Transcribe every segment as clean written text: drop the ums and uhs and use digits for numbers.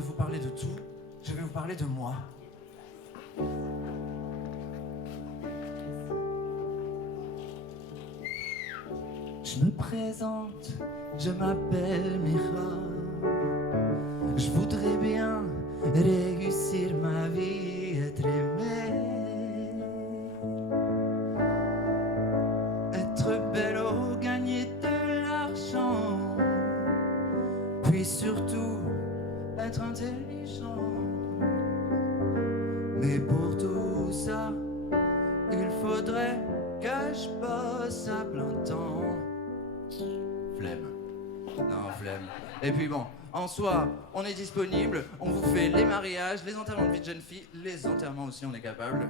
de vous parler de tout, je vais vous parler de moi. Je me présente, je m'appelle Mira. Je voudrais bien réussir ma vie, être aimé, être belle ou gagner de l'argent, puis surtout être intelligent. Mais pour tout ça, il faudrait que je bosse à plein temps. Flemme. Non, flemme. Et puis bon, en soi, on est disponible, on vous fait les mariages, les enterrements de vie de jeune fille, les enterrements aussi, on est capable.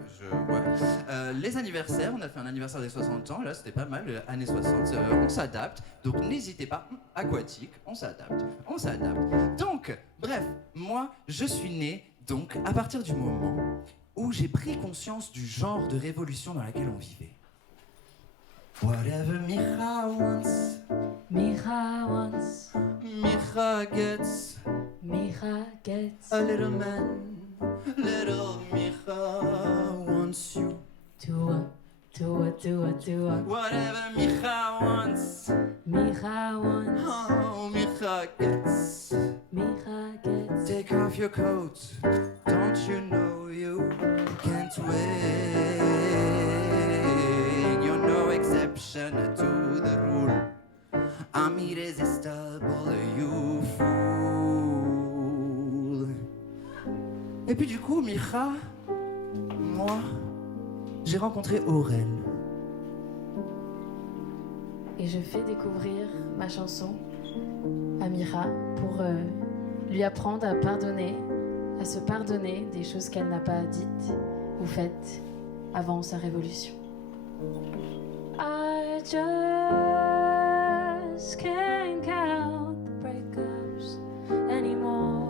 Les anniversaires, on a fait un anniversaire des 60 ans, là c'était pas mal, années 60, on s'adapte. Donc n'hésitez pas, aquatique, on s'adapte, on s'adapte. Donc, bref, moi, je suis né, donc, à partir du moment où j'ai pris conscience du genre de révolution dans laquelle on vivait. Whatever Mira wants, Mira wants, Mira gets. Mira gets. A little man, little Mira wants you. Do a. Whatever Mira wants, Mira wants, oh Mira gets. Mira gets. Take off your coat, don't you know you can't win? You're no exception to the rule. I'm irresistible, you fool. Et puis du coup, Mira, moi, j'ai rencontré Aurel. Et je fais découvrir ma chanson à Mira pour lui apprendre à pardonner, à se pardonner des choses qu'elle n'a pas dites ou faites avant sa révolution. I just can't count the breakups anymore.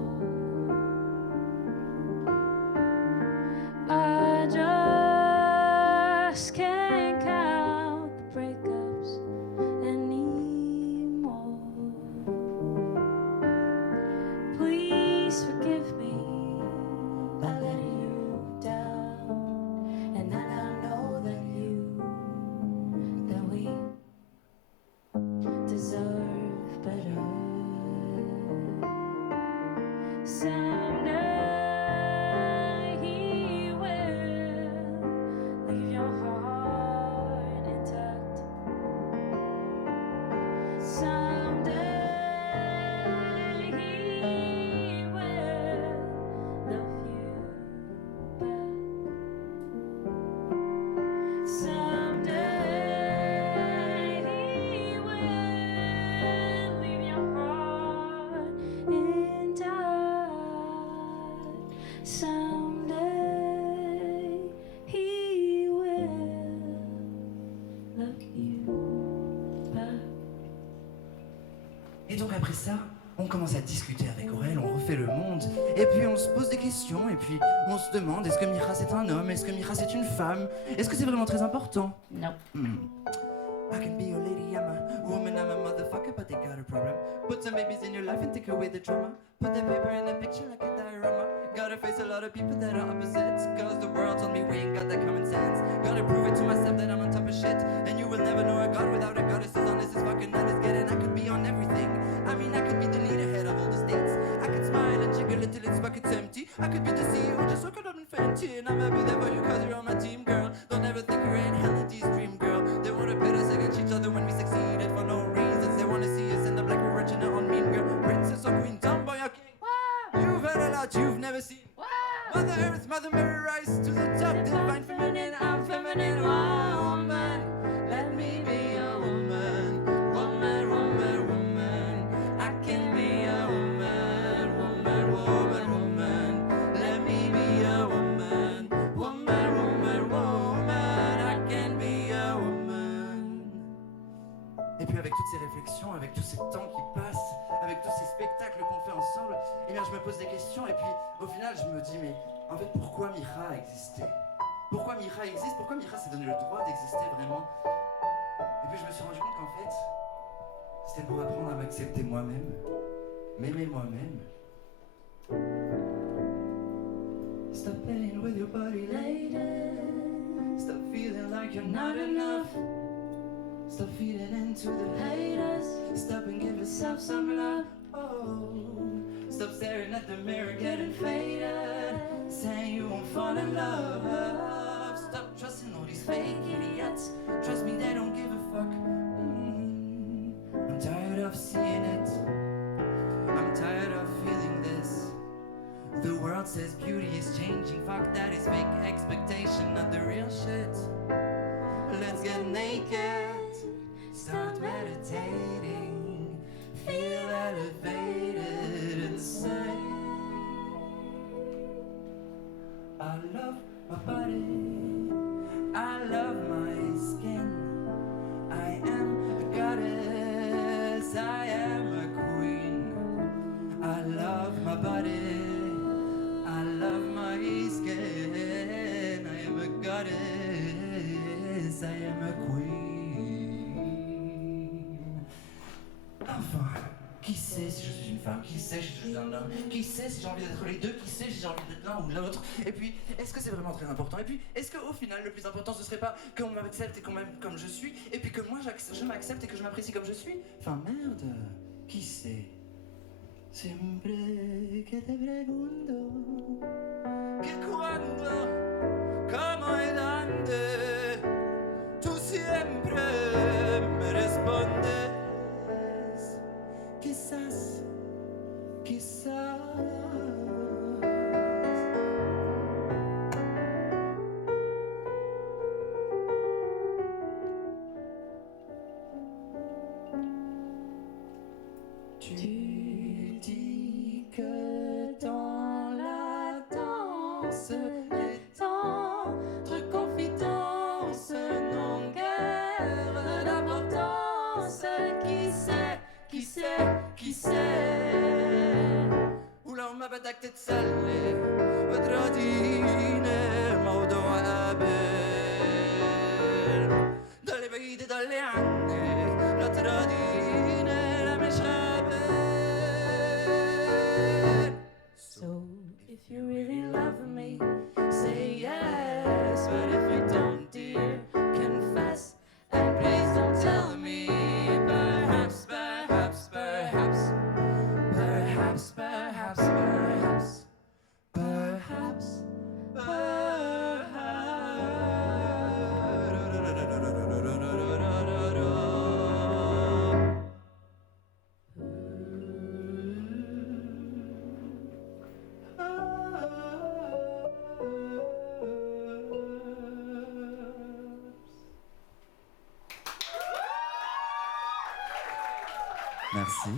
I just can't count the breakups anymore. Please forgive me by letting you down, and I now know that we deserve better. Someday he will leave your heart intact. Someday he will love you back. Someday he will leave your heart intact. Someday he will love you back. Et donc après ça, on commence à discuter avec Aurel, on refait le monde, et puis on se pose des questions, et puis on se demande, est-ce que Mira c'est un homme, est-ce que Mira c'est une femme, est-ce que c'est vraiment très important? Non. I can be your lady, I'm a woman, I'm a motherfucker, but they got a problem. Put some babies in your life and take away the drama. Put the paper in the picture like a diorama. Gotta face a lot of people that are opposites, cause the world told me we ain't got that common sense. Gotta prove it to myself that I'm on top of shit, and you will never know a god without a goddess. As honest as fucking honest getting, I could be on everything. I mean, I could be the leaderhead of all the states. I could smile and jiggle it till it's buckets empty. I could be the CEO, just working on Fenty, and I'm happy there for you cause you're on my team, girl. Don't ever think you're in Helity's dream, girl. They wanna pit us against each other when we succeeded for no reasons. They wanna see us end up like a Regina on Mean Girl. Princess or Queen, tomboy or king. You've heard a lot you've never seen. Mother Earth, Mother Mary, rise to the top. Divine feminine, I'm feminine woman. Let me be a woman. Woman, woman, woman. I can be a woman. Woman, woman, woman. Let me be a woman. Woman, woman, woman. I can be a woman. Et puis avec toutes ces réflexions, avec tout ce temps qui passe, avec tous ces spectacles qu'on fait ensemble, eh bien je me pose des questions et puis au final je me dis mais en fait pourquoi Mira a existé? Pourquoi Mira existe? Pourquoi Mira s'est donné le droit d'exister vraiment? Et puis je me suis rendu compte qu'en fait c'était pour apprendre à m'accepter moi-même, m'aimer moi-même Stop playing with your body, lady. Stop feeling like you're not enough. Stop feeding into the haters. Stop and give yourself some love. Oh, stop staring at the mirror, getting faded, saying you won't fall in love. Stop trusting all these fake idiots. Trust me, they don't give a fuck. I'm tired of seeing it. I'm tired of feeling this. The world says beauty is changing. Fuck that, is fake expectation, not the real shit. Let's get naked, start meditating, feel elevated and say, I love my body, I love my skin, I am a goddess, I am a queen. I love my body, I love my skin, I am a goddess, I am a queen. Enfin, qui sait si je suis une femme, qui sait si je suis un homme, qui sait si j'ai envie d'être les deux, qui sait si j'ai envie d'être l'un ou l'autre. Et puis, est-ce que c'est vraiment très important? Et puis, est-ce qu'au final, le plus important, ce serait pas qu'on m'accepte et qu'on m'aime comme je suis, et puis que moi, je m'accepte et que je m'apprécie comme je suis? Enfin, merde, qui sait? Siempre que te pregunto que cuando, como y dónde, tú siempre me respondes. Quizás, quizás. Tu dis que dans la danse, les temps de confidence n'ont guère d'importance. Qui sait, qui sait, qui sait? ولو ما بدك تتسلي وتراضيني الموضوع قابل. ضلي بعيدة ضلي عني لا تراضيني لا مش قابل. So if you really love me, say yes. But if you don't, dear, confess. And please don't tell me. Perhaps, perhaps, perhaps, perhaps, perhaps, perhaps, perhaps, Merci.